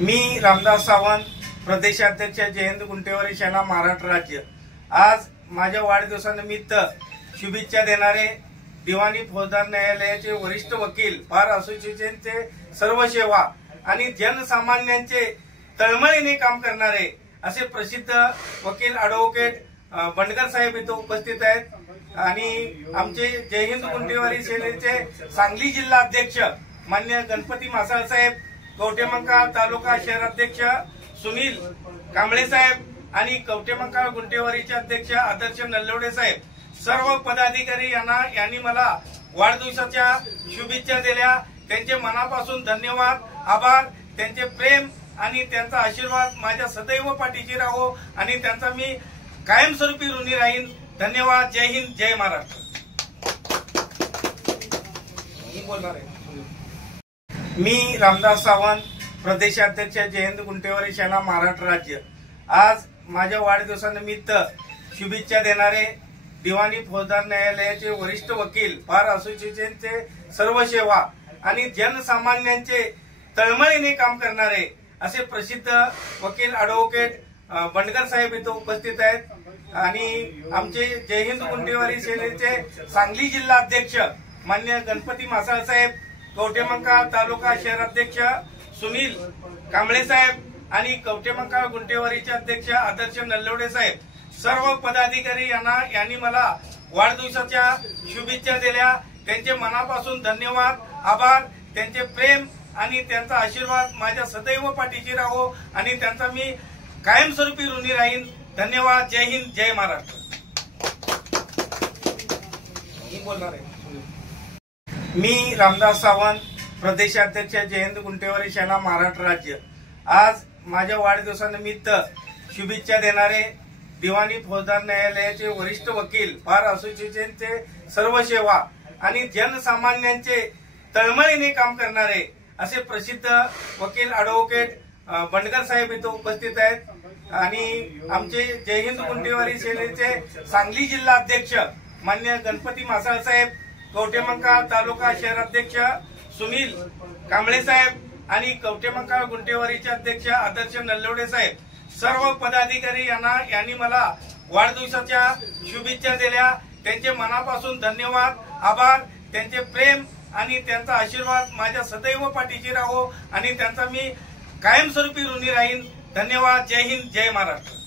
मी रामदास सावंत, प्रदेशाध्यक्ष जयंत गुंटेवारी सेना महाराष्ट्र राज्य। आज माझ्या वाढदिवसानिमित्त शुभेच्छा देणारे दिवाणी फौजदार न्यायालयाचे वरिष्ठ वकील, बार असोसिएशनचे सर्व सेवा आणि जनसामान्यांचे तळमळीने काम करणारे असे प्रसिद्ध वकील ॲडव्होकेट बंडकर साहेब इथे उपस्थित आहेत आणि आमचे जय हिंद गुंटेवारी सेनेचे सांगली जिल्हा अध्यक्ष मान्य गणपती मासाळ साहेब, कवठेमंकाळ तालुका शहराध्यक्ष सुनील कांबळे साहेब आणि कवठेमंकाळ गुंटेवारीचे अध्यक्ष आदर्श नल्लोडे साहेब, सर्व पदाधिकारी यांनी मला वाढदिवसाच्या शुभेच्छा दिल्या। त्यांचे मनापासून धन्यवाद, आभार। त्यांचे प्रेम आणि त्यांचा आशीर्वाद माझ्या सदैव पाठीशी राहो आणि त्यांचा मी कायमस्वरूपी ऋणी राहीन। धन्यवाद। जय हिंद, जय महाराष्ट्र। मी रामदास सावंत, प्रदेशाध्यक्ष जयंत गुंटेवारी सेना महाराष्ट्र राज्य। आज माझ्या वाढदिवसानिमित्त शुभेच्छा देणारे दिवाणी फौजदार न्यायालयाचे वरिष्ठ वकील, बार असोसिएशनचे सर्व सेवा आणि जनसामान्यांचे तळमळीने काम करणारे असे प्रसिद्ध वकील ॲडव्होकेट बंडकर साहेब इथे उपस्थित आहेत आणि आमचे जय हिंद गुंटेवारी सेनेचे सांगली जिल्हा अध्यक्ष मान्य गणपती मासाळ साहेब, कवठेमंकाळ तालुका शहराध्यक्ष सुनील कांबळे साहेब आणि कवठेमंकाळ गुंटेवारीचे अध्यक्ष आदर्श नल्लोडे साहेब, सर्व पदाधिकारी यांनी मला वाढदिवसाच्या शुभेच्छा दिल्या। त्यांचे मनापासून धन्यवाद, आभार। त्यांचे प्रेम आणि त्यांचा आशीर्वाद माझ्या सदैव पाठीशी राहो आणि त्यांचा मी कायमस्वरूपी ऋणी राहीन। धन्यवाद। जय हिंद, जय महाराष्ट्र। मी रामदास सावंत, प्रदेशाध्यक्ष जयंत गुंटेवारी सेना महाराष्ट्र राज्य। आज माझ्या वाढदिवसानिमित्त शुभेच्छा देणारे दिवाणी फौजदार न्यायालयाचे वरिष्ठ वकील, बार असोसिएशनचे सर्व सेवा आणि जनसामान्यांचे तळमळीने काम करणारे असे प्रसिद्ध वकील ॲडव्होकेट बंडकर साहेब इथे उपस्थित आहेत आणि आमचे जय हिंद गुंटेवारी सेनेचे सांगली जिल्हा अध्यक्ष मान्य गणपती मासाळ साहेब, कवठेमंकाळ तालुका शहराध्यक्ष सुनील कांबळे साहेब आणि कवठेमंकाळ गुंटेवारीचे अध्यक्ष आदर्श नल्लोडे साहेब, सर्व पदाधिकारी यांनी मला वाढदिवसाच्या शुभेच्छा दिल्या। त्यांचे मनापासून धन्यवाद, आभार। त्यांचे प्रेम आणि त्यांचा आशीर्वाद माझ्या सदैव पाठीशी राहो आणि त्यांचा मी कायमस्वरूपी ऋणी राहीन। धन्यवाद। जय हिंद, जय महाराष्ट्र।